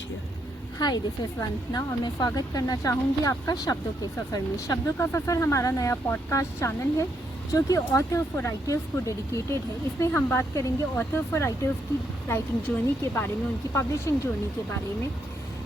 switch here. Hi this is Vandana और मैं स्वागत करना चाहूँगी आपका शब्दों के सफ़र में। शब्दों का सफ़र हमारा नया पॉडकास्ट चैनल है जो कि ऑथर फॉर राइटर्स को डेडिकेटेड है। इसमें हम बात करेंगे ऑथर फॉर राइटर्स की राइटिंग जर्नी के बारे में, उनकी पब्लिशिंग जर्नी के बारे में।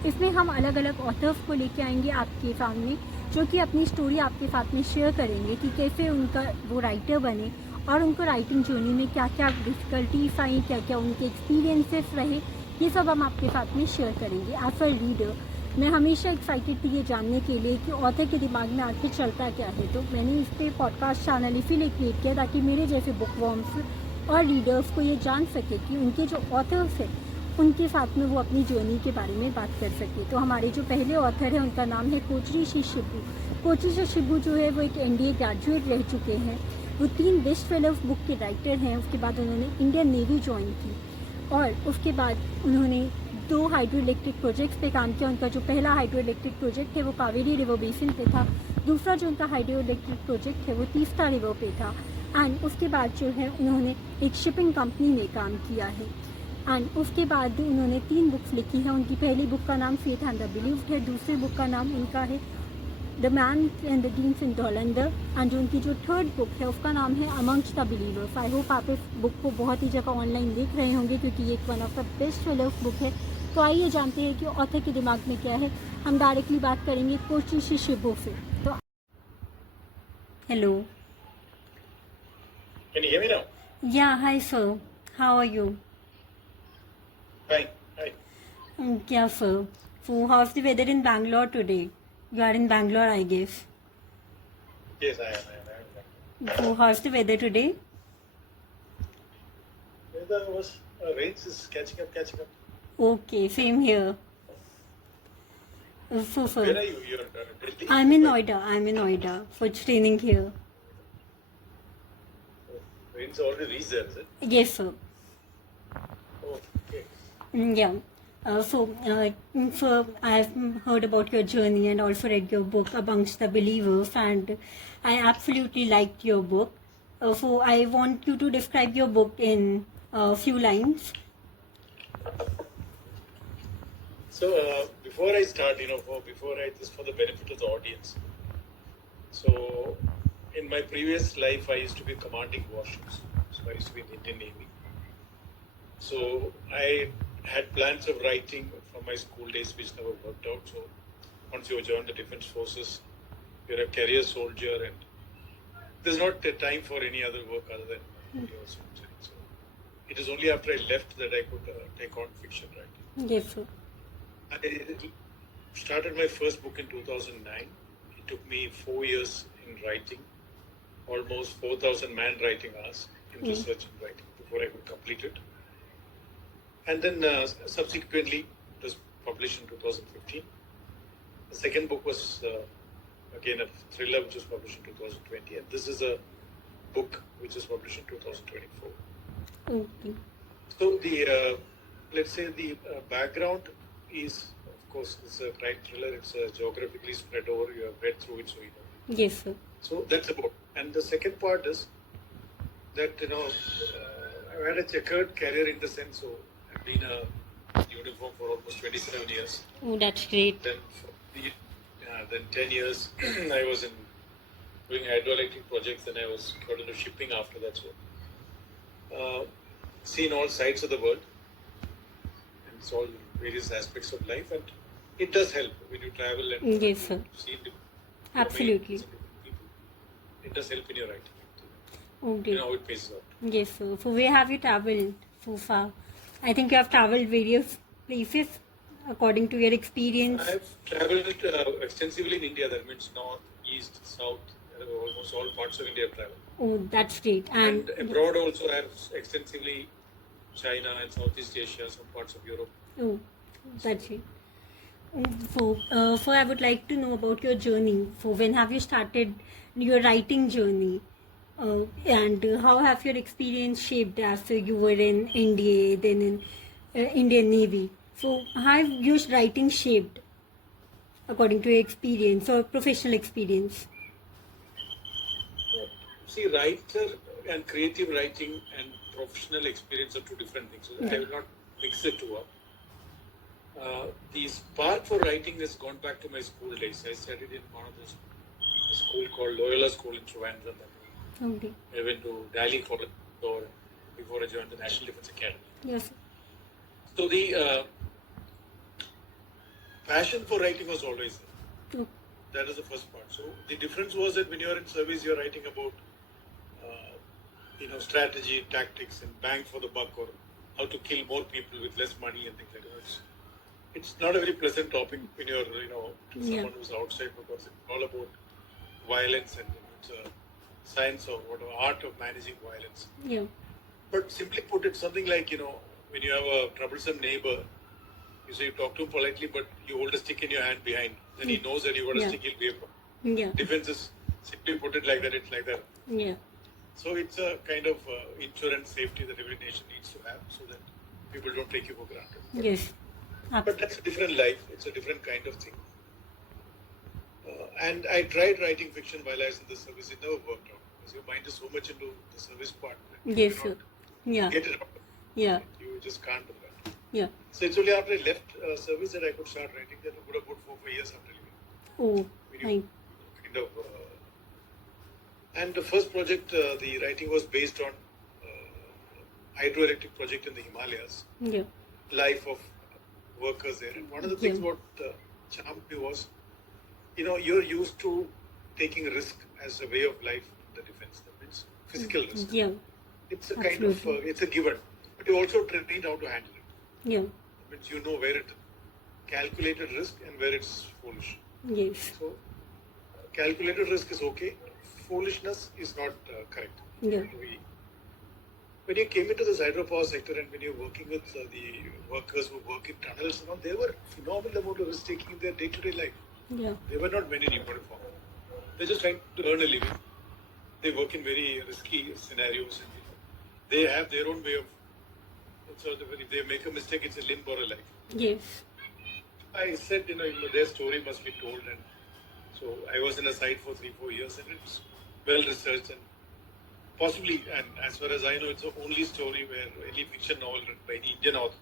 इसमें हम अलग अलग ऑथर्स को लेके आएंगे आपके सामने, जो कि अपनी स्टोरी आपके साथ में शेयर करेंगे कि कैसे उनका वो राइटर बने और उनको राइटिंग जर्नी में क्या क्या डिफ़िकल्टीज आई, क्या क्या उनके एक्सपीरियंसेस रहे, ये सब हम आपके साथ में शेयर करेंगे। एज अ रीडर मैं हमेशा एक्साइटेड थी ये जानने के लिए कि ऑथर के दिमाग में आखिर चलता क्या है। तो मैंने इस पर पॉडकास्ट चैनल इसीलिए क्रिएट किया ताकि मेरे जैसे बुक वॉर्म्स और रीडर्स को ये जान सके कि उनके जो ऑथर्स हैं उनके साथ में वो अपनी जर्नी के बारे में बात कर सके। तो हमारे जो पहले ऑथर हैं उनका नाम है कोचरी श्री शिबू। कोचरी श्री शिबू जो है वो एक एनडीए ग्रेजुएट रह चुके हैं। वो 3 बेस्ट सेलर्स बुक के राइटर हैं। उसके बाद उन्होंने इंडियन नेवी ज्वाइन की और उसके बाद उन्होंने 2 हाइड्रो इलेक्ट्रिक प्रोजेक्ट्स पे काम किया। उनका जो पहला हाइड्रो इलेक्ट्रिक प्रोजेक्ट है वो कावेरी रिवर बेसिन पे था। दूसरा जो उनका हाइड्रो इलेक्ट्रिक प्रोजेक्ट है वो तीस्ता रिवर पे था। एंड उसके बाद जो है उन्होंने एक शिपिंग कंपनी में काम किया है। एंड उसके बाद उन्होंने 3 बुक्स लिखी हैं। उनकी पहली बुक का नाम फेथ एंड द बिलीव्ड है। दूसरी बुक का नाम उनका है the man and the deems in डोलंडर। एंड जो उनकी जो थर्ड बुक है उसका नाम है amongst the believers. I hope आप इस बुक को बहुत ही जगह ऑनलाइन देख रहे होंगे क्योंकि ये एक one of the best sellers book है। तो आइए जानते हैं कि ऑथर के दिमाग में क्या है। हम डायरेक्टली बात करेंगे कोचरी शिबू से। तो hello. Can you hear me now? Yeah hi sir, how are you? Fine. Hi. Yeah, sir. So, how's the weather in Bangalore today? You are in Bangalore, I guess. Yes, I am. So, how's the weather today? Weather was rains is catching up. Okay, same here. So, sir, Where are you? You're Delhi? I'm in Noida. I'm in Noida for training here. Rains already reached there, is it? Yes, sir. Oh, okay. Yeah. So I've heard about your journey and also read your book Amongst the Believers, and I absolutely liked your book. So I want you to describe your book in a few lines. So before I start, just for the benefit of the audience. So in my previous life, I used to be commanding warships. So I used to be in the Indian Navy. So I had plans of writing from my school days which never worked out. So once you join the defense forces, you're a career soldier and there's not a time for any other work other than your soldiering. So it is only after I left that I could take on fiction writing. Yes, sir. I started my first book in 2009. It took me 4 years in writing, almost 4,000 man writing hours in research and writing before I could complete it. And then subsequently it was published in 2015. The second book was again a thriller which was published in 2020, and this is a book which is published in 2024. Okay. So the let's say the background is, of course, it's a crime thriller. It's geographically spread over. You have read through it, so you know. Yes, sir. So that's about. And the second part is that I've had a checkered career in the sense. So I've been a uniform for almost 27 years. Oh, that's great. Then 10 years I was in doing hydroelectric projects, and I was got into shipping after that. So seen all sides of the world, and it's all various aspects of life, and it does help when you travel and Yes, sir. see Absolutely. people. It does help in your writing. Okay. You know how it pays out. Yes, sir. So where have you traveled so far? I think you have traveled various places according to your experience. I've traveled extensively in India. That means north, east, south, almost all parts of India I've traveled. Oh, that's great. And abroad also I have extensively China and Southeast Asia, some parts of Europe. Oh, that's it. So I would like to know about your journey. So when have you started your writing journey? And how have your experience shaped after you were in India, then in Indian Navy? So how have your writing shaped according to your experience or professional experience? See, writer and creative writing and professional experience are two different things. So I will not mix the two up. The spark for writing has gone back to my school days. I studied in one of those school called Loyola School in Trivandrum. Okay. I went to Delhi College before I joined the National Defence Academy. Yes. So the passion for writing was always there. Oh. That is the first part. So the difference was that when you are in service, you are writing about strategy, tactics, and bang for the buck, or how to kill more people with less money and things like that. It's not a very pleasant topic when you're to someone who's outside, because it's all about violence and it's a science or whatever, art of managing violence. Yeah. But simply put, it's something like when you have a troublesome neighbor, you say you talk to him politely, but you hold a stick in your hand behind, then he knows that you got a stick, he'll be a problem. Yeah. Defense is simply put it like that. It's like that. Yeah. So it's a kind of insurance safety that every nation needs to have, so that people don't take you for granted. Yes. But that's a different life. It's a different kind of thing. And I tried writing fiction while I was in the service. It never worked out because your mind is so much into the service part. Yes, sir. Yeah. Get it out. Yeah. You just can't do that. Yeah. So it's only after I left service that I could start writing. That would have about 4 years after leaving. Oh, fine. Kind of. And the first project, the writing was based on hydroelectric project in the Himalayas. Yeah. Life of workers there. And one of the things what charmed me was, you're used to taking risk as a way of life in the defense. That means physical risk. Yeah. It's a kind of, it's a given. But you also trained how to handle it. Yeah. That means you know where it calculated risk and where it's foolish. Yes. So calculated risk is okay. Foolishness is not correct. Yeah. When you came into this hydropower sector and when you're working with the workers who work in tunnels, they were phenomenal amount of risk taking in their day-to-day life. Yeah. They were not men in uniform. They're just trying to earn a living. They work in very risky scenarios. And, they have their own way of. So if they make a mistake, it's a limb or a life. Yes. I said, their story must be told, and so I was in a site for 3-4 years, and it's well researched and possibly, and as far as I know, it's the only story where any fiction novel written by any Indian author,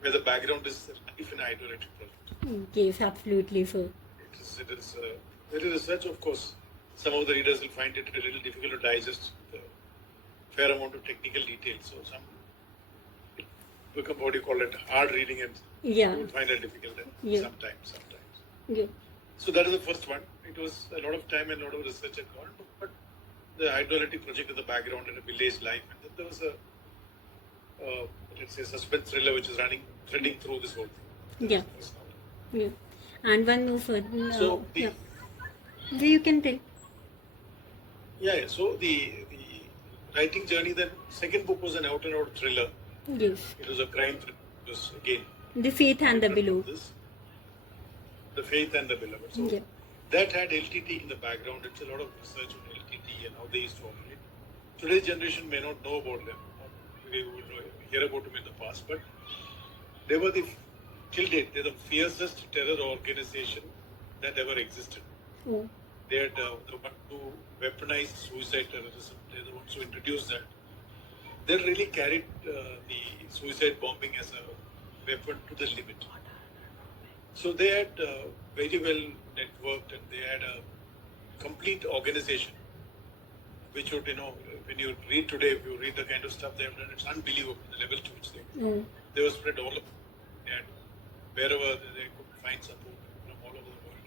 where the background is life in a hydroelectric project. Yes, absolutely, sir. It is very research, of course. Some of the readers will find it a little difficult to digest the fair amount of technical details. So some become what you call it hard reading, and you will find it difficult sometimes. Yeah. So that is the first one. It was a lot of time and a lot of research had gone, but the hydroelectric project in the background and a village life, and then there was a let's say suspense thriller which is threading through this whole thing. Yeah. Yeah. And one more further. So you can tell. Yeah. So the writing journey. Then second book was an out and out thriller. Yes. It was a crime thriller. It was again. The Faith and the Below. The Faith and the Beloved. So that had LTT in the background. It's a lot of research on LTT and how they used to operate. Today's generation may not know about them. We would hear about them in the past, but they were till date, they're the fiercest terror organization that ever existed. Oh. They had the one who weaponized suicide terrorism. They're the ones who introduced that. They really carried the suicide bombing as a weapon to the limit. So they had very well networked, and they had a complete organization, which would, when you read today, if you read the kind of stuff they have done, it's unbelievable, the level to which they were spread all over, and wherever they could find support from all over the world.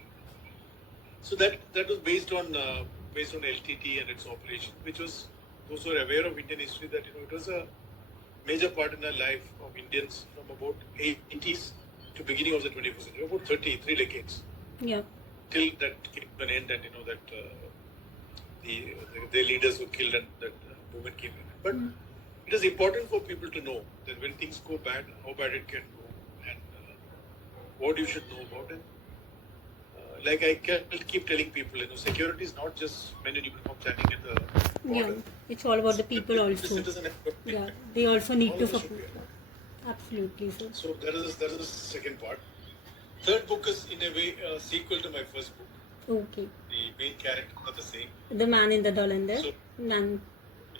So that was based on LTT and its operation, which was, those who are aware of Indian history, that it was a major part in the life of Indians from about 80s to beginning of the 21st century, about 3 decades. Yeah. Till that came to an end, and that the leaders were killed and that movement came in. But it is important for people to know that when things go bad, how bad it can go, and what you should know about it. Like I keep telling people, security is not just men in uniform standing at the border. Yeah, it's all about the people also. Yeah, they also need to support. Absolutely, sir. So that is the second part. Third book is in a way a sequel to my first book. Okay. The main characters are the same. The man in the dollar. So, man.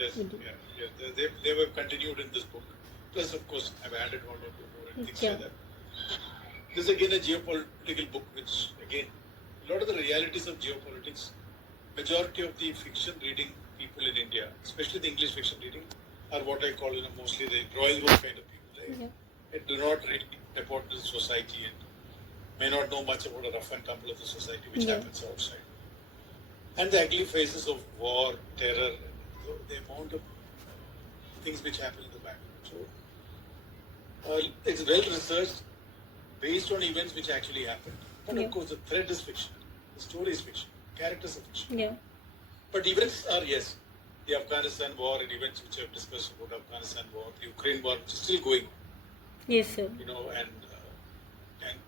Yes, they were continued in this book. Plus, of course, I've added one or two more and things like that. This is again a geopolitical book, which again, a lot of the realities of geopolitics, majority of the fiction reading people in India, especially the English fiction reading, are what I call mostly the drawing room kind of people. They do not really report to the society and may not know much about the rough and tumble of the society which happens outside. And the ugly faces of war, terror, the amount of things which happen in the background. So it's well researched, based on events which actually happened. But of course, the thread is fiction, the story is fiction, characters are fiction. But events are, yes, the Afghanistan war and events which I have discussed about Afghanistan war, the Ukraine war, which is still going. Yes, sir. And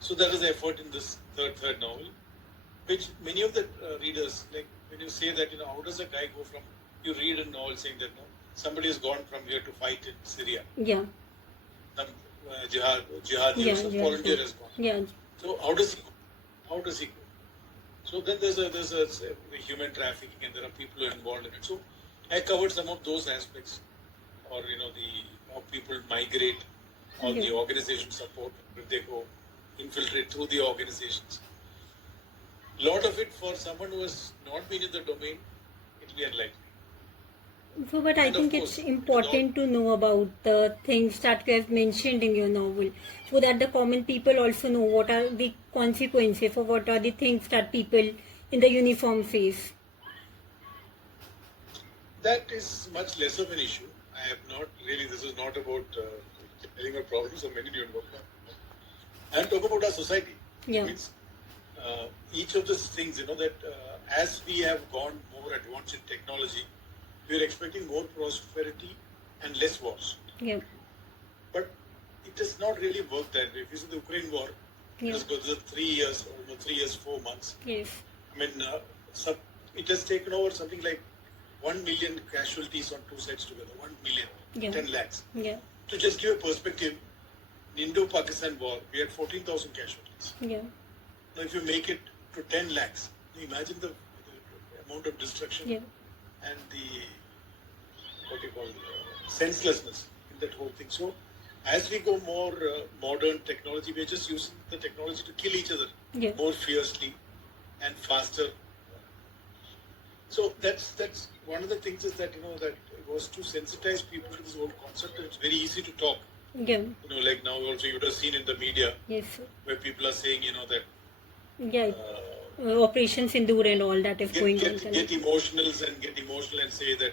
so there is effort in this third novel, which many of the readers, like when you say that, how does a guy go from, you read a novel saying that, somebody has gone from here to fight in Syria. Some jihadi or some volunteer has gone. So how does he go? So then there's a human trafficking and there are people who are involved in it. So I covered some of those aspects, or how people migrate, how the organization support, if they go infiltrate through the organizations. A lot of it for someone who has not been in the domain, it will be enlightening. So, but I think it's important to know about the things that you have mentioned in your novel, so that the common people also know what are the consequences or what are the things that people in the uniform face. That is much less of an issue. I have not really, this is not about telling our problems or many new work. I am talking about our society. It means, each of these things, that as we have gone more advanced in technology, we are expecting more prosperity and less wars. But it does not really work that way. If you see the Ukraine war, it has gone 3 years, almost 3 years, 4 months. I mean, it has taken over something like 1 million casualties on two sides together. 1 million, 10 lakhs. To just give a perspective, in Indo-Pakistan war, we had 14,000 casualties. Now, if you make it to 10 lakhs, imagine the amount of destruction and the senselessness in that whole thing. So, as we go more modern technology, we are just using the technology to kill each other more fiercely and faster. So that's one of the things is that that it was to sensitize people to this whole concept. It's very easy to talk. Like now also you would have seen in the media where people are saying that Operation Sindoor and all that is going on. Get emotional and say that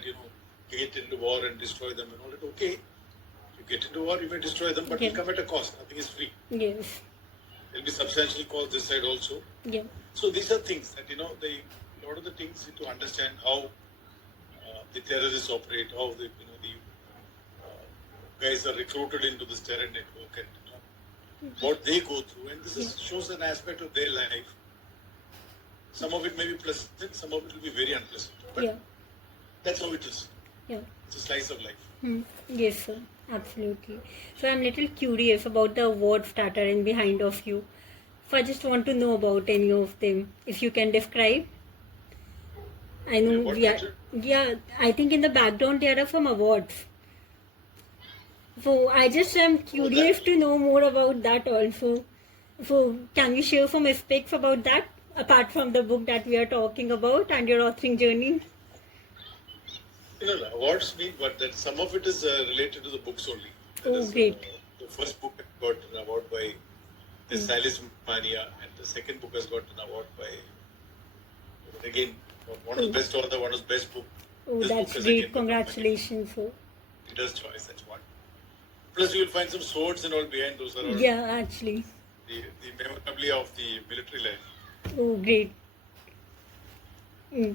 get into war and destroy them and all that. Okay, you get into war, you may destroy them, but it will come at a cost. Nothing is free. There will be substantial cost this side also. So these are things that a lot of the things to understand how the terrorists operate, how the guys are recruited into this terror network, and what they go through, and this shows an aspect of their life. Some of it may be pleasant, some of it will be very unpleasant, but that's how it is. It's a slice of life. Yes, sir, absolutely. So I'm a little curious about the awards that are in behind of you. So I just want to know about any of them, if you can describe. I know, I think in the background there are some awards. So I just am curious to know more about that also. So can you share some aspects about that, apart from the book that we are talking about and your authoring journey? Awards mean, but that some of it is related to the books only. Great. The first book got an award by the Silas Mania, and the second book has got an award by, again, one of the best author, one of the best book. That's great. Congratulations. Reader's choice, that's one. Plus, you will find some swords and all behind those. Actually. The memorabilia of the military life. Great.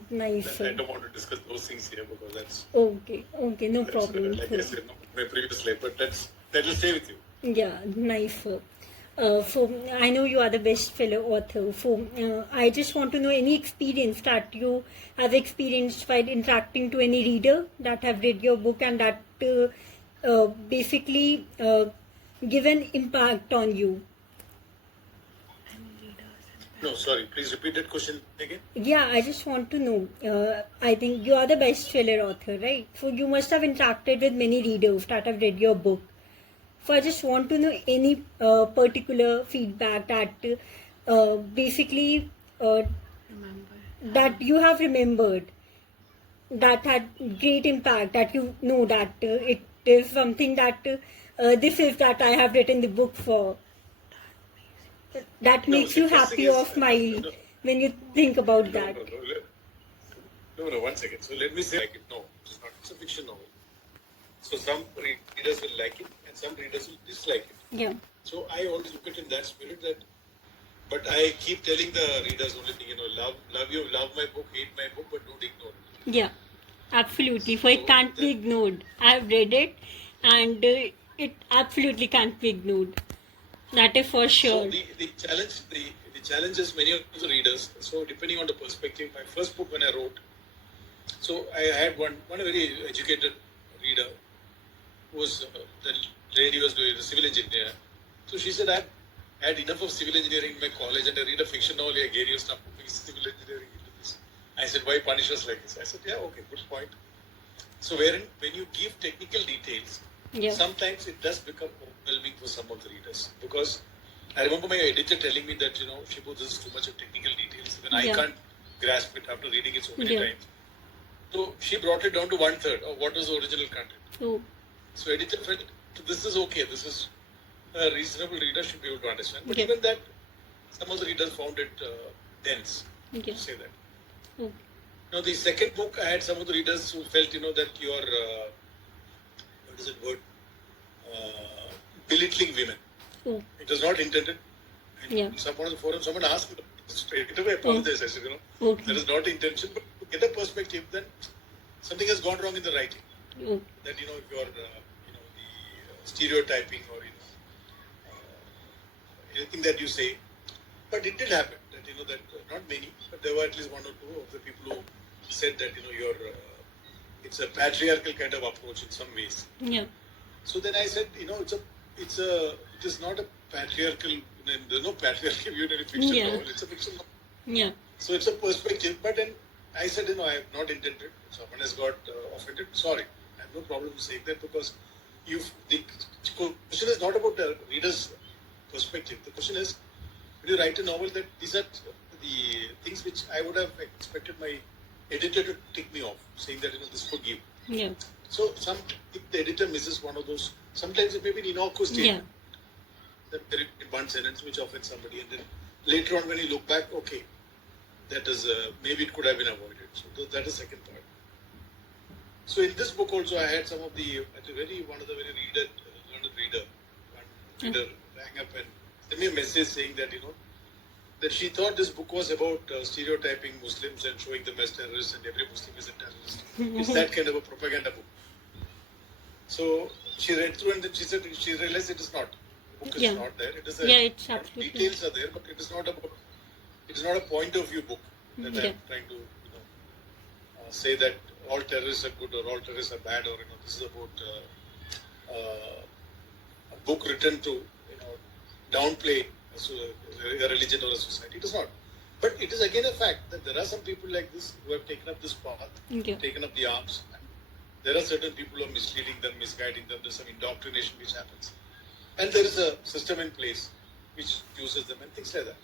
Nice. I don't want to discuss those things here because that's... Okay, no problem. Like I said, my previous life, but that will stay with you. Nice. So I know you are the best fellow author. So I just want to know any experience that you have experienced while interacting to any reader that have read your book and that basically give an impact on you. No, sorry. Please repeat that question again. I just want to know. I think you are the best-seller author, right? So you must have interacted with many readers that have read your book. So I just want to know any particular feedback that basically that you have remembered that had great impact, that you know that it is something that this is that I have written the book for, that No, makes see, you first thing happy is, or smile no, when you think about no, that. no, no, no, 1 second. So let me say, like it. No, it's not. It's a fiction novel. So some readers will like it, and some readers will dislike it. Yeah. So I always look at it in that spirit that. But I keep telling the readers only thing, love my book, hate my book, but don't ignore it. Yeah, absolutely. For it So can't be ignored. I've read it, and it absolutely can't be ignored. That is for So sure. the challenge is many of the readers. So depending on the perspective, my first book when I wrote, so I had one very educated reader who was the lady was doing a civil engineer. So she said, I had enough of civil engineering in my college, and I read a fiction novel. I gave you stop putting civil engineering into this. I said, why punish us like this? I said, yeah, okay, good point. So when you give technical details, Yeah. sometimes it does become overwhelming for some of the readers, because I remember my editor telling me that, Shibu, this is too much of technical details. Even I Yeah. can't grasp it after reading it so many Yeah. times. So she brought it down to 1/3 of what was the original content. Oh. So editor felt this is okay. This is a reasonable reader should be able to understand. But Yeah. even that, some of the readers found it dense. Yeah. To say that. Oh. Now the second book, I had some of the readers who felt that you are what is it word belittling women. Oh. It was not intended. And Yeah. someone on the forum, someone asked me straight away. Apologize. I said, Okay. that is not intention, but to get a perspective, then something has gone wrong in the writing. Oh. That if you are the stereotyping or anything that you say, but it did happen that that not many, but there were at least one or two of the people who said that you're it's a patriarchal kind of approach in some ways. Yeah. So then I said, it is not a patriarchal. There's no patriarchal view in a fiction Yeah. novel. It's a fiction novel. Yeah. So it's a perspective. But then I said, I have not intended. Someone has got offended. Sorry, I have no problem saying that, because the question is not about the reader's perspective. The question is, when you write a novel, that these are the things which I would have expected my editor to tick me off, saying that this forgive. Yeah. So if the editor misses one of those, sometimes it may be an innocuous statement. That there is one sentence which offends somebody, and then later on when you look back, okay, that is maybe it could have been avoided. So that is the second part. So in this book also I had some of the one of the very learned reader, one reader rang up and sent me a message saying that that she thought this book was about stereotyping Muslims and showing them as terrorists, and every Muslim is a terrorist. It's that kind of a propaganda book. So she read through and then she said she realized it is not. The book is not there. It is it's absolutely. Details are there, but it is not about. It is not a point of view book that I'm trying to say that all terrorists are good or all terrorists are bad, or this is about a book written to downplay a religion or a society. It is not. But it is again a fact that there are some people like this who have taken up this path, taken up the arms. There are certain people who are misleading them, misguiding them. There's some indoctrination which happens. And there is a system in place which uses them and things like that.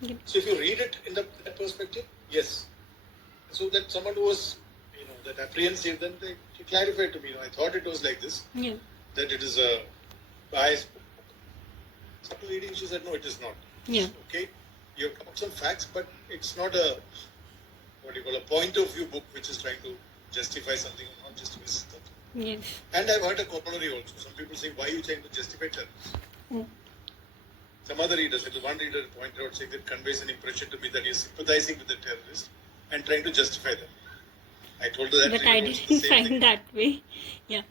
Yeah. So if you read it in that perspective, yes. So that someone who was, that apprehensive, then they clarified to me, I thought it was like this, that it is a biased book. After reading, she said, no, it is not. Yeah. Okay, you have got some facts, but it's not a point of view book which is trying to justify something or not justify something. Yes. And I've heard a corollary also. Some people say, why are you trying to justify terrorists? Some other readers, one reader pointed out saying that conveys an impression to me that he is sympathizing with the terrorists and trying to justify them. I told her that. But I didn't find that way. Yeah.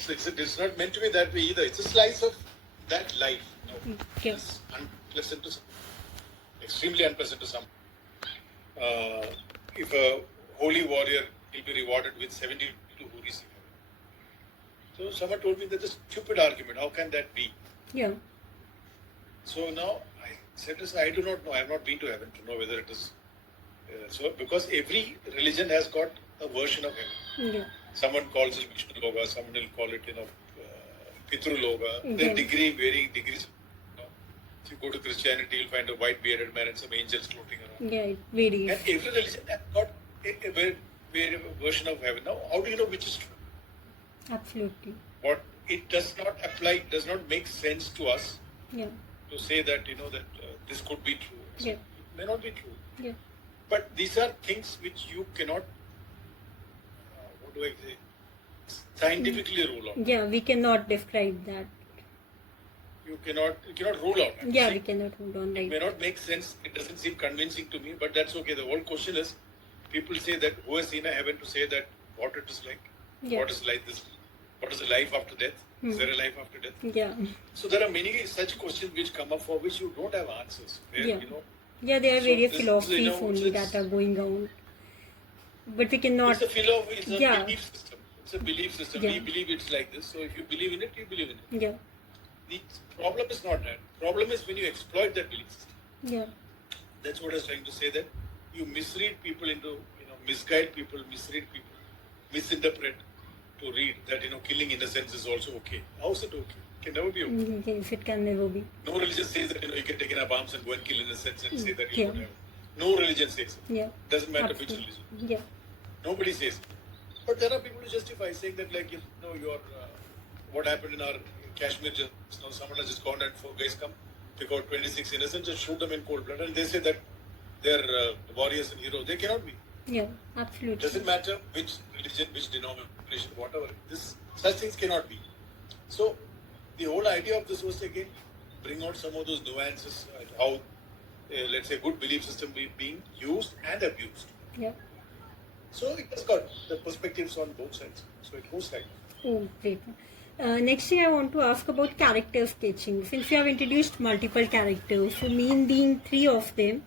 So it's not meant to be that way either. It's a slice of that life. Okay. It's unpleasant to some, extremely unpleasant to some. If a holy warrior will be rewarded with 72 huris. So someone told me that's a stupid argument. How can that be? Yeah. So now I said this, I do not know. I have not been to heaven to know whether it is. So because every religion has got a version of heaven. Yeah. Someone calls it Vishnu Yoga, someone will call it, Pitru Loga, their degree, varying degrees. If you go to Christianity, you'll find a white bearded man and some angels floating around. Yeah, it varies. And every religion has got a version of heaven. Now, how do you know which is true? Absolutely. What it does not apply, it does not make sense to us Yeah. to say that this could be true. Yeah. It may not be true. Yeah. But these are things which you cannot, what do I say, scientifically rule out. Yeah, we cannot describe that. You cannot rule out. Yeah, we cannot hold on. It Right. may not make sense. It doesn't seem convincing to me, but that's okay. The whole question is, people say that who has seen a heaven to say that what it is like, Yeah. what is like this, what is the life after death? Is there a life after death? Yeah. So there are many such questions which come up for which you don't have answers. Where, Yeah. Yeah, there are So various this is, philosophies only it's- that are going on. But we cannot. it's a philosophy, it's a Yeah. belief system. It's a belief system. Yeah. We believe it's like this. So if you believe in it, you believe in it. Yeah. The problem is not that. Problem is when you exploit that belief system. Yeah. That's what I was trying to say, that you misread people into, misguide people, misread people, misinterpret to read that, killing innocents is also okay. How is it okay? It can never be okay. Yes, it can never be. No religion says that, you can take up arms and go and kill innocents and say that you Yeah. don't have. No religion says it. Yeah. Doesn't matter which Absolutely. religion. Yeah. Nobody says it. But there are people who justify saying that, like, your what happened in our Kashmir just now, someone has just gone and 4 guys come, pick out 26 innocents and shoot them in cold blood, and they say that they're warriors and heroes. They cannot be. Yeah. Absolutely. It doesn't matter which religion, which denomination, whatever. Such things cannot be. So the whole idea of this was again bring out some of those nuances, how let's say good belief system being used and abused. Yeah. So it has got the perspectives on both sides. So it goes like that. Oh, great. Next thing I want to ask about character sketching. Since you have introduced multiple characters, so main being 3 of them,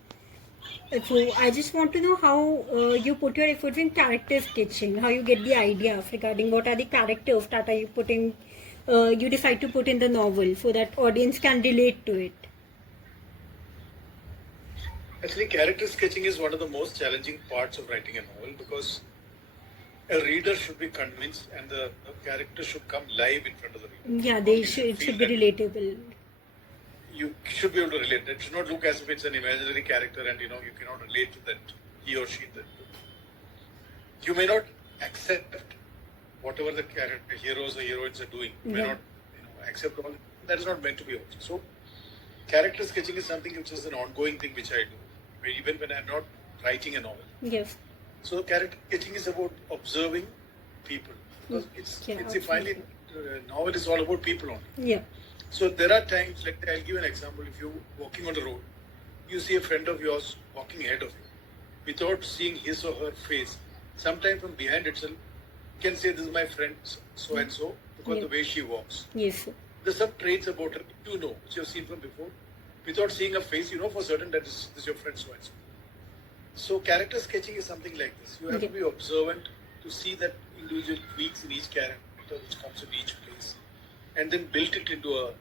so I just want to know how you put your efforts in character sketching, how you get the ideas regarding what are the characters that are you decide to put in the novel so that audience can relate to it. Actually, character sketching is one of the most challenging parts of writing a novel, because a reader should be convinced and the character should come live in front of the reader. Yeah, You it should feel be that relatable. You should be able to relate. It should not look as if it's an imaginary character and you cannot relate to that, he or she. You may not accept whatever the character, heroes or heroines are doing. You may Yeah. not accept all. That is not meant to be also. So character sketching is something which is an ongoing thing which I do, even when I'm not writing a novel. Yes. So character sketching is about observing people. Because it's finally novel is all about people only. Yeah. So there are times, like I'll give an example. If you're walking on the road, you see a friend of yours walking ahead of you, without seeing his or her face. Sometimes from behind itself, you can say, "This is my friend so and so," because Yeah. the way she walks. Yes. There's some traits about her which you've seen from before. Without seeing a face, you know for certain that this is your friend so and so. So character sketching is something like this. You have to be observant to see that individual tweaks in each character which comes in each place, and then build it into a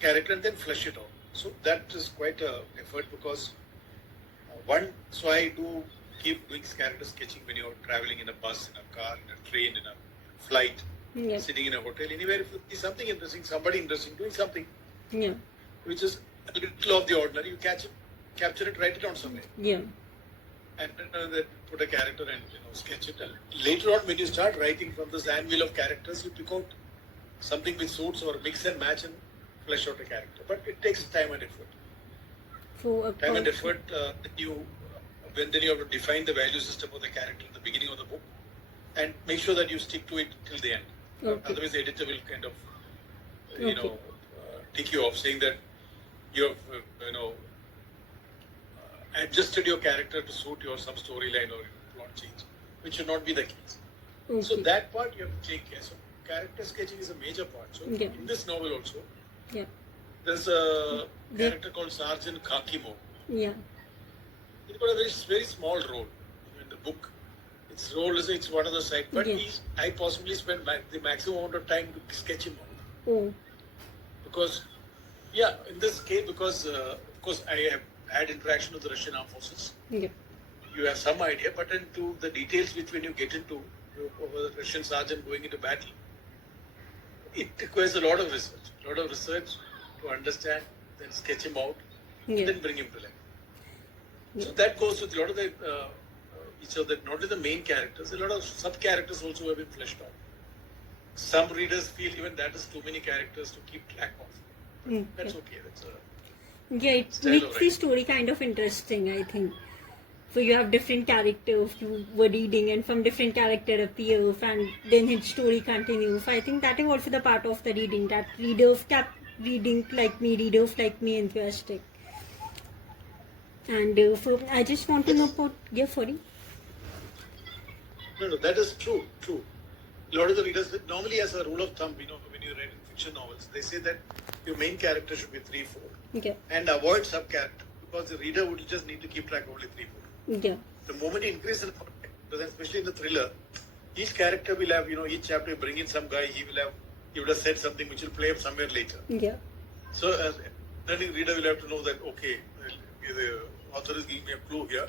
character and then flesh it out. So that is quite an effort, because so I do keep doing character sketching when you're traveling in a bus, in a car, in a train, in a flight, Yeah. sitting in a hotel, anywhere. If you see something interesting, somebody interesting doing something Yeah. which is a little of the ordinary, you capture it, write it down somewhere, Yeah. and then put a character and sketch it. And later on, when you start writing from this anvil of characters, you pick out something which suits or mix and match and flesh out a character. But it takes time and effort. So Time and effort. Then you have to define the value system of the character in the beginning of the book, and make sure that you stick to it till the end. Okay. Otherwise, the editor will kind of, Okay. tick you off, saying that you have, adjusted your character to suit your some storyline or plot change, which should not be the case. So Okay. that part you have to take care. So character sketching is a major part. So Yeah. in this novel also, Yeah. there's a character called Sergeant Kakimo. Yeah. He's got a very small role in the book. Its role is it's one of the side, but I possibly spent the maximum amount of time to sketch him out. Oh. Because, in this case, because of course I have had interaction with the Russian armed forces. Yeah. You have some idea, but into the details which when you get into the Russian sergeant going into battle, it requires a lot of research to understand, then sketch him out, Yeah. then bring him to life. Yeah. So that goes with a lot of the each of the, not only the main characters, a lot of sub characters also have been fleshed out. Some readers feel even that is too many characters to keep track of. But that's okay. That's Yeah, it style makes of the writing. story kind of interesting, I think. So you have different characters you were reading, and from different character appears, and then his story continues. So I think that is also the part of the reading, that readers kept readers like me interested. And so I just want to know about, yeah, sorry. No, that is true. A lot of the readers, normally as a rule of thumb, when you read fiction novels, they say that your main character should be 3-4. Okay. And avoid sub-character, because the reader would just need to keep track of only 3-4. Yeah. The moment you increase the number, especially in the thriller, each character will have, each chapter you bring in some guy, he would have said something which will play up somewhere later. Yeah. So, the reader will have to know that, okay, the author is giving me a clue here,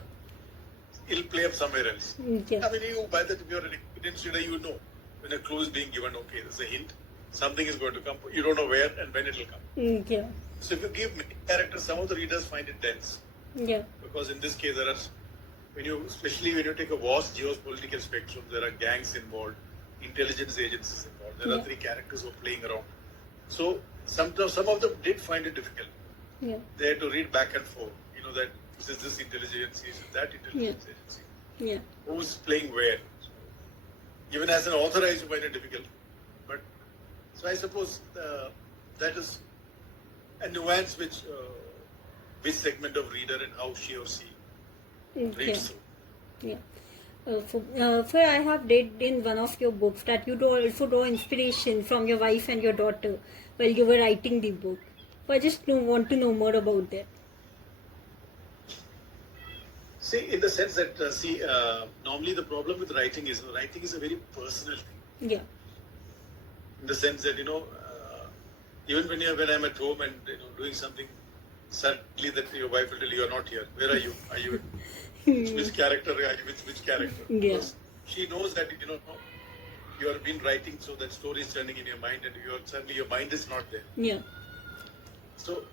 it'll play up somewhere else. Yeah. I mean, by that, if you're an experienced reader, you know when a clue is being given, okay, there's a hint, something is going to come, you don't know where and when it will come. Yeah. So if you give many characters, some of the readers find it dense. Yeah. Because in this case, especially when you take a vast geopolitical spectrum, there are gangs involved, intelligence agencies involved. There are 3 characters who are playing around. So some of them did find it difficult. Yeah. They had to read back and forth. That this intelligence agency, is that intelligence agency. Yeah. Who's playing where? So, even as an author, I used to find it difficult. But so I suppose that is a nuance which segment of reader and how she or she reads through. Yeah. So I have read in one of your books that you also draw inspiration from your wife and your daughter while you were writing the book. So I just want to know more about that. See, in the sense that, normally the problem with writing is a very personal thing. Yeah. In the sense that, even when I'm at home and doing something, suddenly that your wife will tell you, you're not here. Where are you? Are you which character are you? Which character? Yeah. Because she knows that you have been writing, so that story is turning in your mind, and suddenly your mind is not there. Yeah. So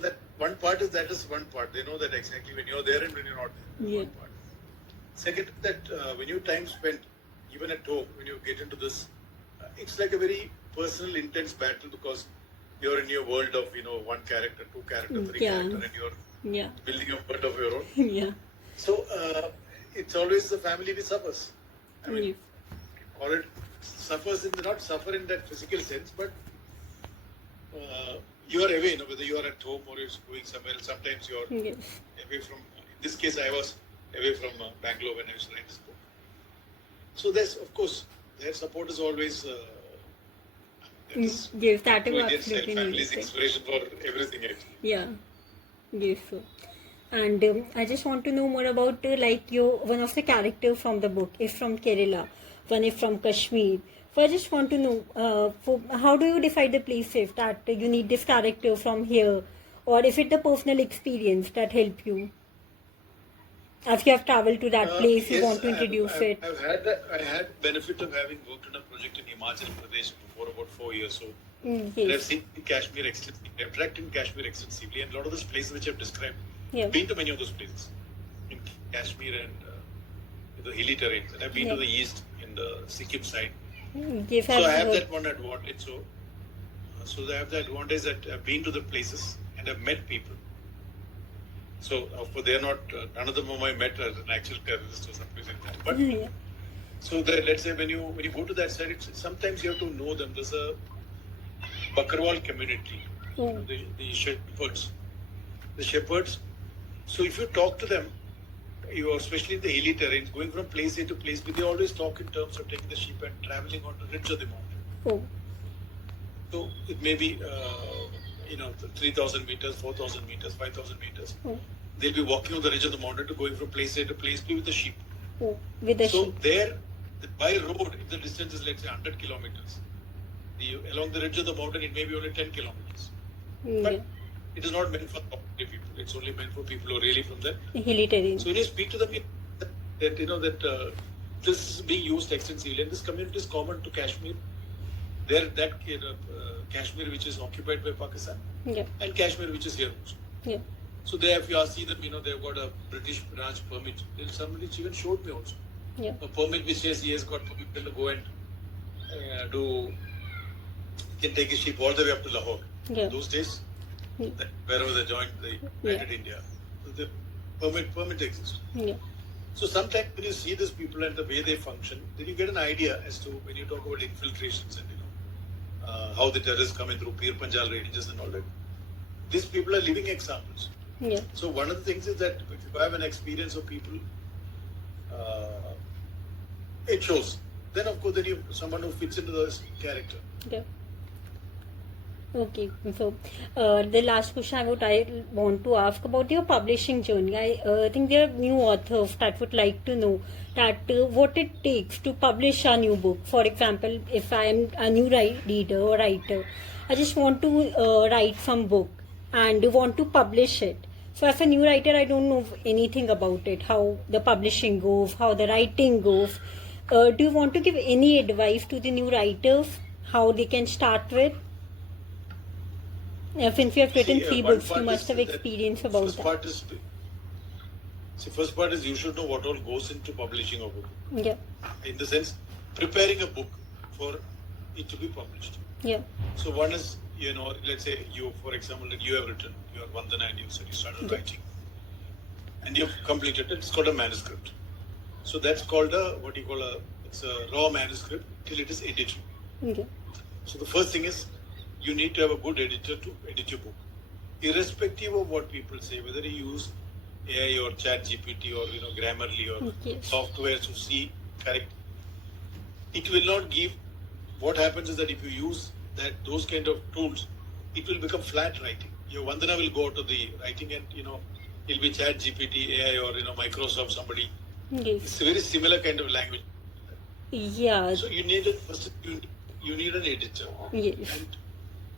that one part is one part. They know that exactly when you're there and when you're not there. Yeah. One part. Second, that when you time spent, even at home, when you get into this, it's like a very personal, intense battle, because you're in your world of 1 character, 2 character, 3 character, and you're building a world of your own. Yeah. So it's always the family which suffers. I mean, or it suffers not suffer in that physical sense, but you are away, whether you are at home or you're going somewhere else. Sometimes you're away from, in this case I was away from Bangalore when I was writing this book. So of course, their support is always Yes, that is Indian style absolutely family's needed. inspiration for everything actually. Yeah. Yes, sir. And I just want to know more about one of the characters from the book is from Kerala, one is from Kashmir. So I just want to know, how do you decide the places that you need this character from here, or is it the personal experience that help you? As you have traveled to that place, you want to introduce it. I had benefit of having worked on a project in Himachal Pradesh for about 4 years. So Yes. I've seen Kashmir extensively. I've tracked in Kashmir extensively, and a lot of those places which I've described, Yeah. I've been to many of those places in Kashmir and the hilly terrains. And I've been to the east in the Sikkim side. Yes, So I have that one advantage. So I have the advantage that I've been to the places and I've met people. So of course they're not, none of them whom I met as an actual terrorist or something like that. But so let's say when you go to that side, sometimes you have to know them. There's a Bakarwal community, the shepherds. The shepherds. So if you talk to them, especially in the hilly terrains, going from place A to place B, they always talk in terms of taking the sheep and traveling on the ridge of the mountain. So it may be, 3,000 meters, 4,000 meters, 5,000 meters. They'll be walking on the ridge of the mountain to going from place A to place B with the sheep. With the sheep. So there, by road, if the distance is let's say 100 kilometers, along the ridge of the mountain, it may be only 10 kilometers. But it is not meant for ordinary people. It's only meant for people who are really from the hilly terrain. So when you speak to them, that this is being used extensively, and this community is common to Kashmir There, that Kashmir which is occupied by Pakistan, and Kashmir which is here also. So they, if you see them, they've got a British branch permit. Then somebody even showed me also a permit which says he has got permission to go and do. He can take his ship all the way up to Lahore. Those days, wherever they joined the United India, so the permit exists. So sometimes when you see these people and the way they function, then you get an idea as to when you talk about infiltrations and how the terrorists come in through Pir Panjal ranges and all that. These people are living examples. So one of the things is that if you have an experience of people, it shows. Then of course, then you someone who fits into the character. Okay, so the last question I want to ask about your publishing journey. I think there are new authors that would like to know that what it takes to publish a new book. For example, if I am a new reader or writer, I just want to write some book and want to publish it. So as a new writer, I don't know anything about it, how the publishing goes, how the writing goes. Do you want to give any advice to the new writers, how they can start with? Since you have written 3 books, you must have experience about that. First part is you should know what all goes into publishing a book. In the sense, preparing a book for it to be published. So one is, let's say you, for example, that you have written, you are Vandana and you said you started writing. And you've completed it, it's called a manuscript. So that's called it's a raw manuscript till it is edited. So the first thing is, you need to have a good editor to edit your book. Irrespective of what people say, whether you use AI or Chat GPT or Grammarly or software to see correct, it will not give. What happens is that if you use those kind of tools, it will become flat writing. Your Vandana will go to the writing and it'll be Chat GPT, AI or Microsoft somebody. It's a very similar kind of language. So you need you need an editor. And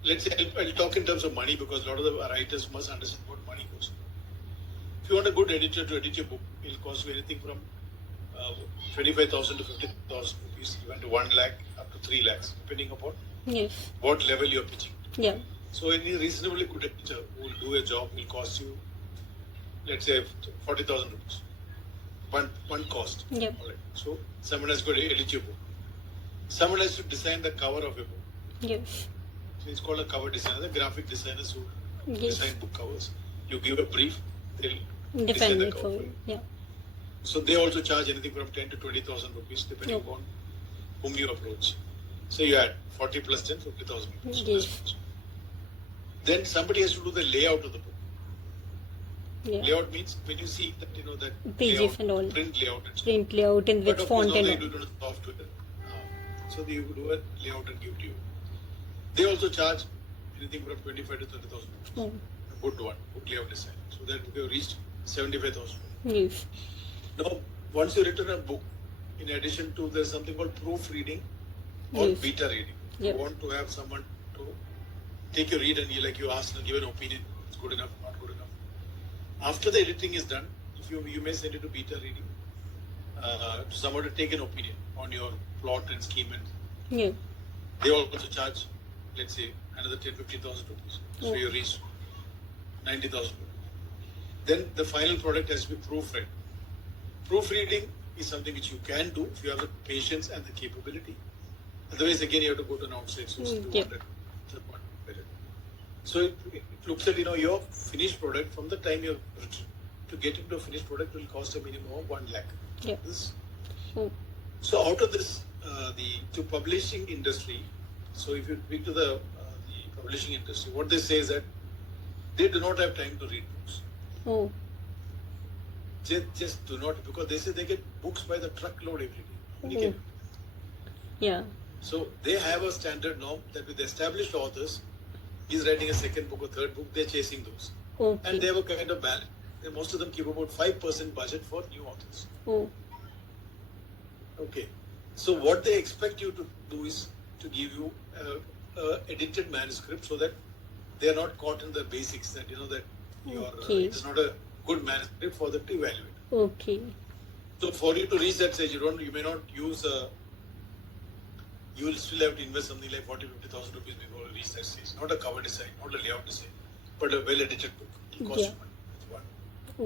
let's say I'll talk in terms of money because a lot of the writers must understand what money goes. If you want a good editor to edit your book, it will cost you anything from 25,000 to 50,000 rupees, even to 1 lakh up to 3 lakhs, depending upon what level you're pitching. So any reasonably good editor who will do a job will cost you, let's say, 40,000 rupees. One cost. Right. So someone has got to edit your book. Someone has to design the cover of a book. So it's called a cover designer. The graphic designers who design book covers. You give a brief, they'll design the cover. So they also charge anything from 10 to 20,000 rupees depending upon whom you approach. So you add 40 plus 10, 50,000 rupees. Then somebody has to do the layout of the book. Layout means when you see that that pages layout, and all. Print layout in which font and all. They do it software. So they do a layout and give to you. They also charge anything from 25 to 30,000 rupees. A good one, good layout design. So that we have reached 75,000. Now, once you written a book, in addition to there's something called proofreading or beta reading. You want to have someone to take your read and you ask and give an opinion. It's good enough, not good enough. After the editing is done, if you may send it to beta reading to someone to take an opinion on your plot and scheme and they also charge, let's say, another 10,000-15,000 rupees. So you reach 90,000 rupees. Then the final product has to be proofread. Proofreading is something which you can do if you have the patience and the capability. Otherwise, again, you have to go to an outside source to do that. So it looks at your finished product from the time you've written. To get into a finished product will cost a minimum of 1 lakh. So out of this, the publishing industry. So if you speak to the publishing industry, what they say is that they do not have time to read books. Just do not, because they say they get books by the truckload every day. So they have a standard norm that with established authors, he's writing a second book or third book, they're chasing those. And they have a kind of balance. Most of them keep about 5% budget for new authors. So what they expect you to do is to give you edited manuscript so that they are not caught in the basics that that it's not a good manuscript for them to evaluate. So for you to reach that stage, you may not use you will still have to invest something like 40,000-50,000 rupees before you reach that stage. Not a cover design, not a layout design, but a well-edited book. It will cost you money. That's one.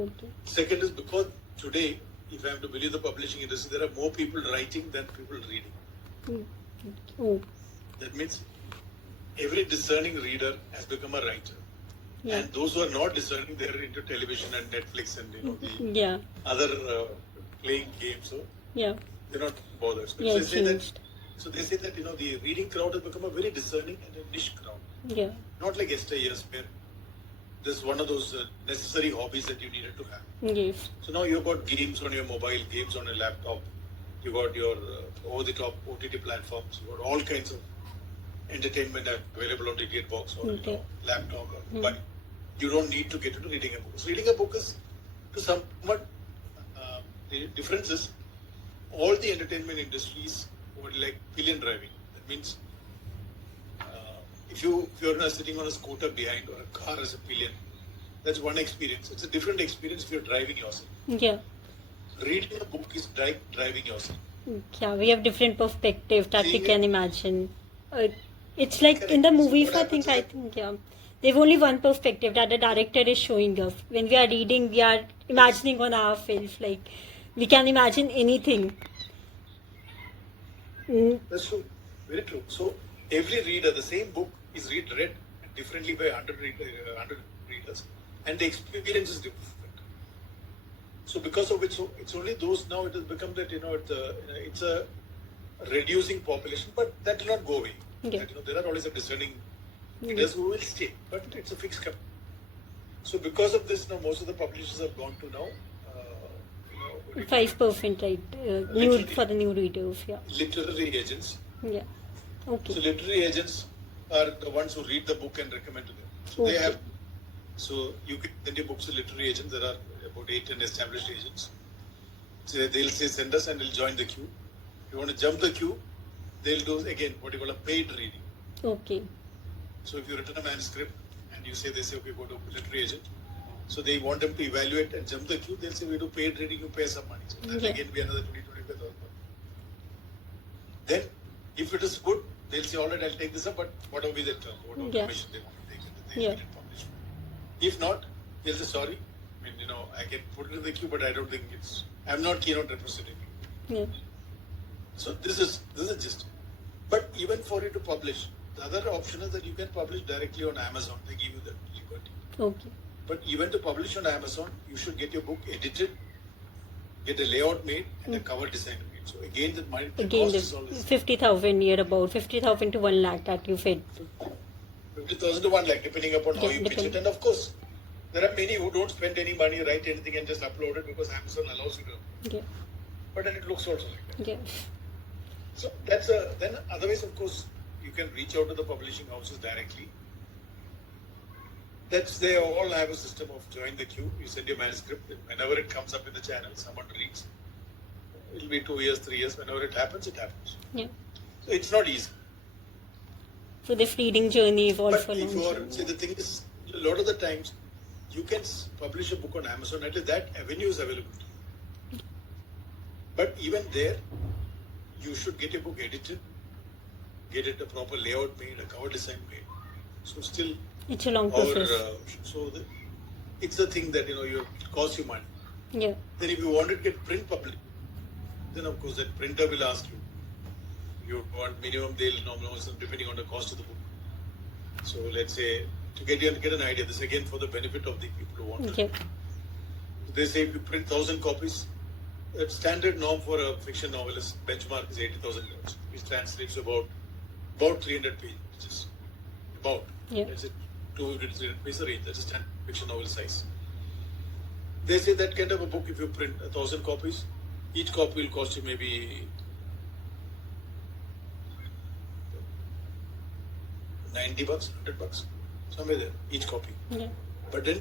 Okay. Second is because today, if I am to believe the publishing industry, there are more people writing than people reading. Oh. That means every discerning reader has become a writer. Yeah. And those who are not discerning, they are into television and Netflix and the Yeah. other playing games. So Yeah. they're not bothered. So, Yeah, they it's say that, changed. so they say that the reading crowd has become a very discerning and a niche crowd. Yeah. Not like yesteryears where this is one of those necessary hobbies that you needed to have. Yes. So now you've got games on your mobile, games on your laptop, you got your over-the-top OTT platforms, you got all kinds of entertainment available on ticket box or laptop. But you don't need to get into reading a book. So reading a book is to somewhat the difference is all the entertainment industries would like pillion driving. That means if you're sitting on a scooter behind or a car as a pillion, that's one experience. It's a different experience if you're driving yourself. Yeah. Reading a book is driving yourself. Yeah, we have different perspectives that we can imagine. It's like Correct. in the So movies, what I happens think, yeah. They've only one perspective that the director is showing us. When we are reading, we are imagining on our face. Like, we can imagine anything. That's true. Very true. So every reader, the same book is read differently by 100 readers, and the experience is different. So because of which, so it's only those now it has become that it's a reducing population, but that will not go away. Yeah. That, there are always a discerning readers who will stay, but it's a fixed cap. So because of this, now most of the publishers have gone to now 5%, right? New for the new readers, yeah. Literary agents. Yeah. Okay. So literary agents are the ones who read the book and recommend to them. So they have. So you can send your books to literary agents. There are about 8-10 established agents. So they'll say send us and we'll join the queue. If you want to jump the queue, they'll do again what you call a paid reading. Okay. So if you written a manuscript and they say okay, go to literary agent. So they want them to evaluate and jump the queue. They'll say we do paid reading, you pay some money. So that again be another 20,000-25,000. Then if it is good, they'll say all right, I'll take this up, but what will be the term? What commission they want to take it? They get it published. If not, they'll say sorry. I mean, I can put it in the queue, but I don't think I'm not keen on representing you. Yeah. So this is just. But even for you to publish, the other option is that you can publish directly on Amazon. They give you the liberty. Okay. But even to publish on Amazon, you should get your book edited, get a layout made, and a cover design made. So again, the money cost is always 50,000 near about 50,000 to 1 lakh that you said. 50,000 to 1 lakh, depending upon how you pitch it. And of course, there are many who don't spend any money, write anything, and just upload it because Amazon allows you to. Yeah. But then it looks also like that. Yeah. So that's then otherwise, of course, you can reach out to the publishing houses directly. They all have a system of join the queue. You send your manuscript, and whenever it comes up in the channel, someone reads. It'll be 2 years, 3 years. Whenever it happens, it happens. Yeah. So it's not easy. So this reading journey is also But if long. see, the thing is, a lot of the times, you can publish a book on Amazon. At least that avenue is available to you. But even there, you should get your book edited, get it a proper layout made, a cover design made. So still. It's a long process. It's a thing that it costs you money. Yeah. Then if you want to get print published, then of course that printer will ask you. You want minimum, they'll normally depending on the cost of the book. So let's say to get an idea, this again for the benefit of the people who want to. They say if you print 1,000 copies, the standard norm for a fiction novelist benchmark is 80,000 words, which translates to about 300 pages. About. Yeah. That's it. 200 pages a range. That's a standard fiction novel size. They say that kind of a book, if you print 1,000 copies, each copy will cost you maybe $90, $100, somewhere there, each copy. Yeah. But then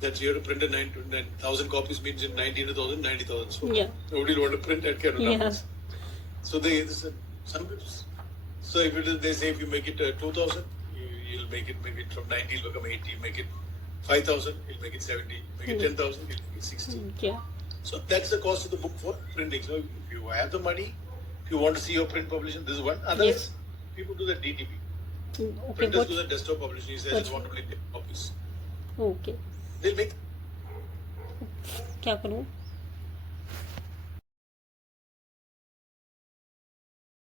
that you have to print 9,000 copies means in 19,000, 90,000. So nobody will want to print that kind of numbers. So so if it is, they say if you make it 2,000, you'll make it from 90, it'll become 80. Make it 5,000, you'll make it 70. Make it 10,000, you'll make it 60. Yeah. So that's the cost of the book for printing. So if you have the money you want to see your print publishing, this is one. Otherwise, people do the DTP. Okay, Printers do the desktop publishing. You say, I just want to make copies. Okay. They'll make. क्या करूँ?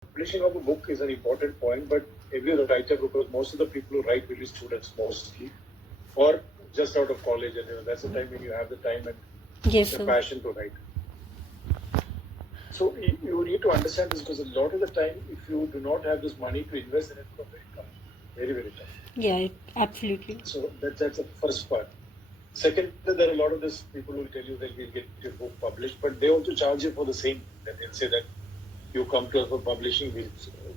Publishing of a book is an important point, but every writer, because most of the people who write will be students mostly, or just out of college, and that's the time when you have the time and the passion to write. So you need to understand this, because a lot of the time, if you do not have this money to invest in it, it's very tough, very, very tough. Yeah, absolutely. So that's the first part. Second, there are a lot of these people who will tell you that we'll get your book published, but they also charge you for the same. Then they'll say that you come to us for publishing,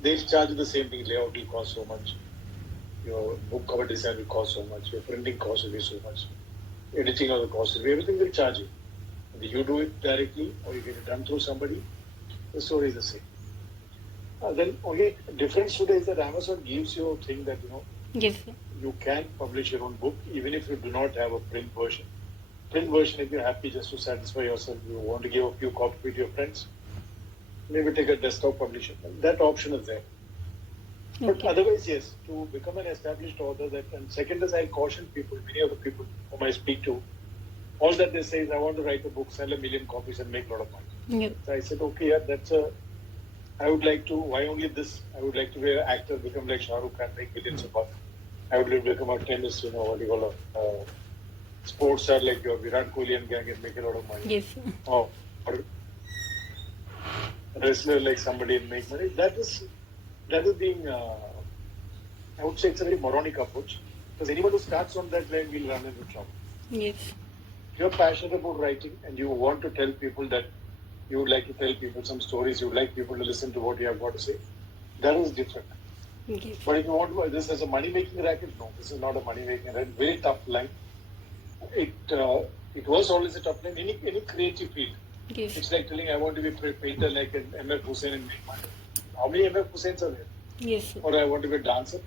they'll charge you the same thing. Layout will cost so much, your book cover design will cost so much, your printing cost will be so much, editing of the cost will be, everything will charge you. Whether you do it directly or you get it done through somebody, the story is the same. Then only difference today is that Amazon gives you a thing that, you can publish your own book even if you do not have a print version. Print version, if you're happy just to satisfy yourself, you want to give a few copies to your friends, maybe take a desktop publisher. That option is there. Okay. But otherwise, yes, to become an established author, and second is I caution people, many of the people whom I speak to, all that they say is, I want to write a book, sell 1 million copies and make a lot of money. Yep. So I said, okay, yeah, I would like to, why only this? I would like to be an actor, become like Shah Rukh Khan, make millions of bucks. I would like to become a tennis, what do you call a sports star like your Virat Kohli and gang and make a lot of money. Yes. Or wrestler like somebody and make money. That is being, I would say it's a very moronic approach. Because anyone who starts on that line will run into trouble. Yes. If you're passionate about writing and you want to tell people that you would like to tell people some stories, you would like people to listen to what you have got to say, that is different. Okay. But if you want to this as a money-making racket, no, this is not a money-making racket. Very tough line. It was always a tough line. Any creative field. Yes. It's like telling I want to be a painter like an M.F. Hussain and make money. How many M.F. Hussains are there? Yes. Or I want to be a dancer.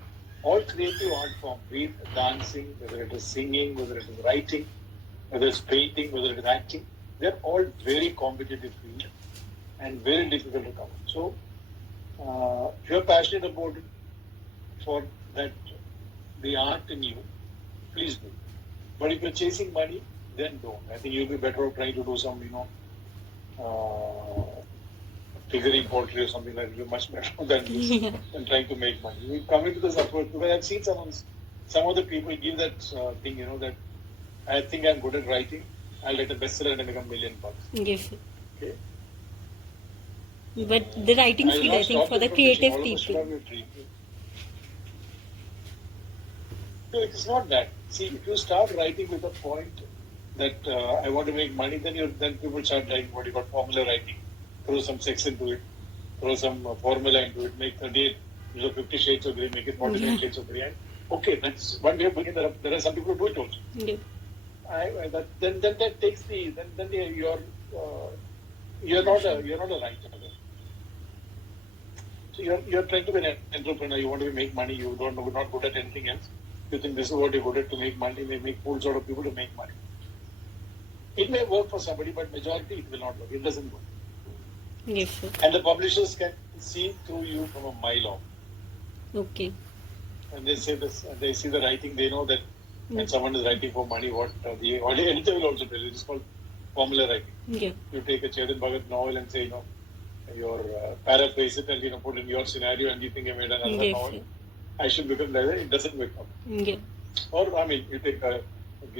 All creative art form, be it dancing, whether it is singing, whether it is writing, whether it's painting, whether it is acting, they're all very competitive field and very difficult to come. So, if you're passionate about it, for that, the art in you, please do. But if you're chasing money, then don't. I think you'll be better off trying to do some, figuring poetry or something like that. You're much better than this, than trying to make money. We come into this approach because I've seen some of the people give that thing, that I think I'm good at writing. I'll get a bestseller and become $1 million. Yes. Okay. But the writing field, I think, for the creative people. No, it's not that. See, if you start writing with a point that I want to make money, then people start writing what you call formula writing. Throw some sex into it, throw some formula into it, make 38, 50 shades of grey, make it 49 shades of grey. Okay, that's one way of bringing that up. There are some people who do it also. Yeah. Then that takes you're not a writer. So you're trying to be an entrepreneur. You want to make money. You're not good at anything else. You think this is what you're good at to make money. They make fools out of people to make money. It may work for somebody, but majority it will not work. It doesn't work. Yes, sir. And the publishers can see through you from a mile off. Okay. And they say this, and they see the writing. They know that when someone is writing for money, what the editor will also tell you. It's called formula writing. Yeah. You take a Chetan Bhagat novel and say, your paraphrase it and put in your scenario, and you think you made another novel. Yes. I should become like that. It doesn't work out. Yeah. Or you take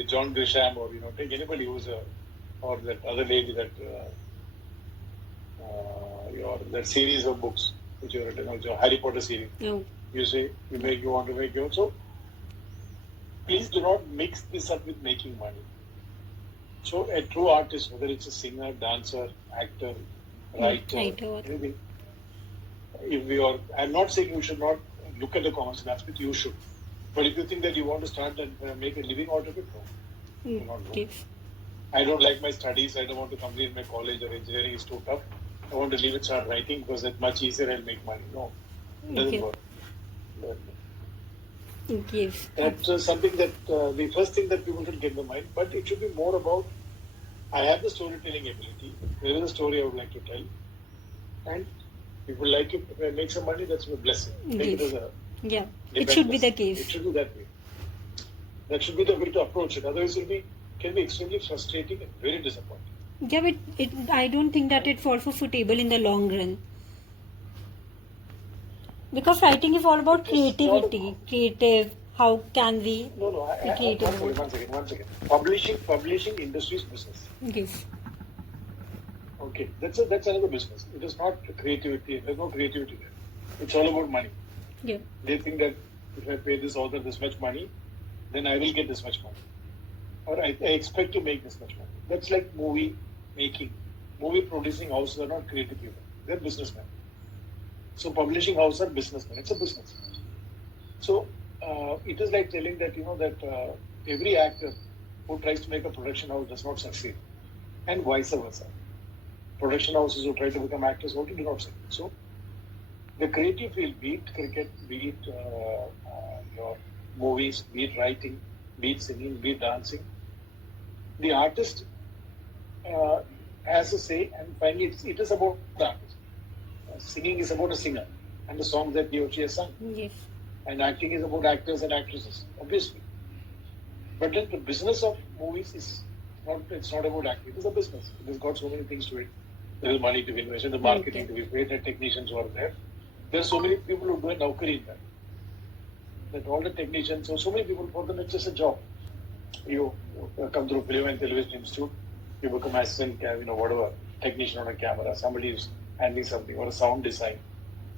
John Grisham, or take anybody who's or that other lady that that series of books which you written, also Harry Potter series. No. You say you want to make your own. So please do not mix this up with making money. So a true artist, whether it's a singer, dancer, actor, writer, anything. I'm not saying you should not look at the commercial aspect. You should. But if you think that you want to start and make a living out of it, no. Do not go. I don't like my studies. I don't want to complete my college or engineering. It's too tough. I want to leave it, start writing because it's much easier. I'll make money. No, it doesn't work. Yes. That's something that the first thing that people should get in the mind. But it should be more about, I have the storytelling ability. There is a story I would like to tell. And People like it, if I make some money, that's a blessing. Take it as a Yeah, it divine should be the blessing. case. It should be that way. That should be the way to approach it. Otherwise, can be extremely frustrating and very disappointing. Yeah, but I don't think that it's also suitable in the long run. Because writing is all about creativity. Creative, how can we No, be creative? one second. Publishing industry's business. Yes. Okay, that's another business. It is not creativity. There's no creativity there. It's all about money. Yeah. They think that if I pay this author this much money, then I will get this much money, or I expect to make this much money. That's like movie making. Movie producing houses are not creative people. They're businessmen. So publishing houses are businessmen. It's a business. So it is like telling that that every actor who tries to make a production house does not succeed, and vice versa. Production houses who try to become actors also do not succeed. So the creative field, be it cricket, be it your movies, be it writing, be it singing, be it dancing, the artist has a say, and finally it is about the artist. Singing is about a singer and the songs that he or she has sung. Yes. And acting is about actors and actresses, obviously. But then the business of movies is it's not about acting. It is a business. It has got so many things to it. There is money to be invested, the marketing to be paid, the technicians who are there. There are so many people who do a naukari in that. That all the technicians, so many people, for them it's just a job. You come through Film and Television Institute, you become assistant, whatever, technician on a camera, somebody is handling something, or a sound design.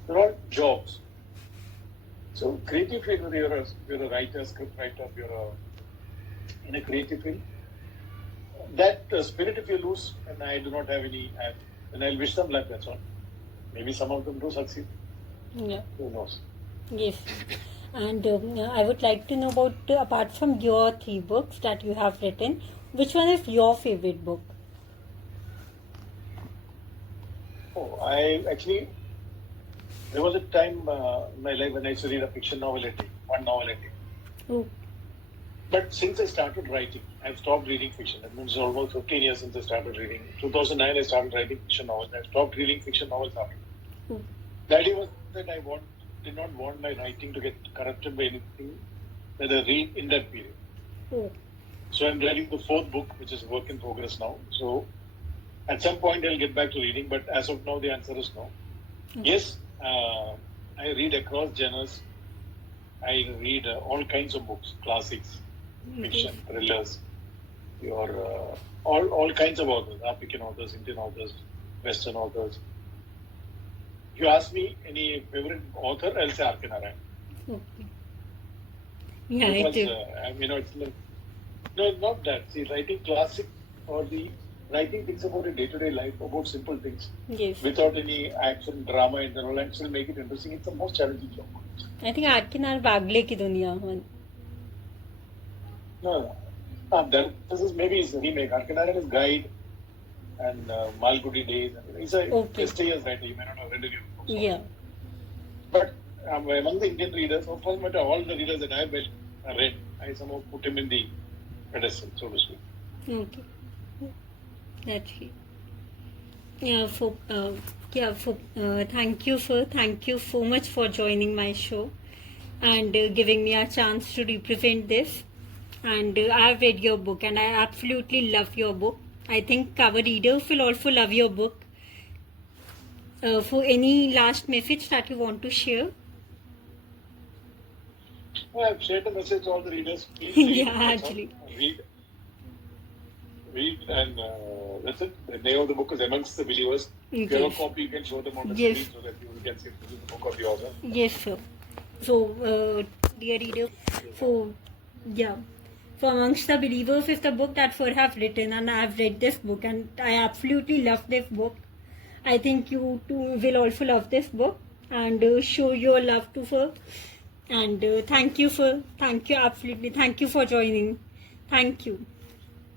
They're all jobs. So creative field, whether you're a writer, script writer, in a creative field, that spirit if you lose, and I do not have any, and I'll wish them luck, that's all. Maybe some of them do succeed. Yeah. Who knows? Yes. And I would like to know about, apart from your 3 books that you have written, which one is your favorite book? There was a time in my life when I used to read a fiction novel a day, one novel a day. Oh. But since I started writing, I've stopped reading fiction. It means almost 15 years since I started reading. 2009, I started writing fiction novels. I stopped reading fiction novels after. Oh. The idea was that I did not want my writing to get corrupted by anything that I read in that period. Oh. So I'm writing the 4th book, which is a work in progress now. So at some point I'll get back to reading, but as of now the answer is no. Okay. Yes, I read across genres. I read all kinds of books, classics, fiction, thrillers, all kinds of authors, African authors, Indian authors, Western authors. If you ask me any favorite author, I'll say R.K. Narayan. Okay. Yeah, because, it's like, no, not that. See, writing classic or the writing things about a day-to-day life, about simple things, yes, without any action, drama, and all, and still make it interesting. It's the most challenging job. I think R.K. Narayan Bagle ki duniya one. No. This is maybe his remake. R.K. Narayan is Guide and Malgudi Days. He's a prestigious writer. You may not have read it. Yeah. But among the Indian readers, of course, all the readers that I've read, I somehow put him in the pedestal, so to speak. Okay. That's it. Thank you, sir. Thank you so much for joining my show and giving me a chance to represent this. And I've read your book and I absolutely love your book. I think our readers will also love your book. For any last message that you want to share? Well, I've shared the message to all the readers. Please yeah, actually. Read and that's it. The name of the book is Amongst the Believers. If you have a copy, you can show them on the screen so that you can see this is the book of the author. Yes, sir. So, dear reader, for Amongst the Believers is the book that Sir have written, and I have read this book and I absolutely love this book. I think you too will also love this book and show your love to Sir. And thank you, sir. Thank you, absolutely. Thank you for joining. Thank you.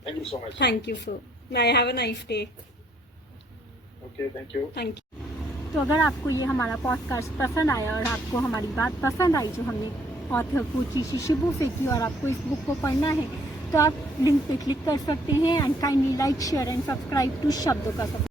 Thank you so much. Thank you, sir. Bye. Have a nice day. Okay, thank you. Thank you. तो अगर आपको ये हमारा podcast पसंद आया और आपको हमारी बात पसंद आई जो हमने ऑथर कोची शिबू से की और आपको इस बुक को पढ़ना है तो आप लिंक पे क्लिक कर सकते हैं and kindly like share and subscribe to शब्दों का सफर।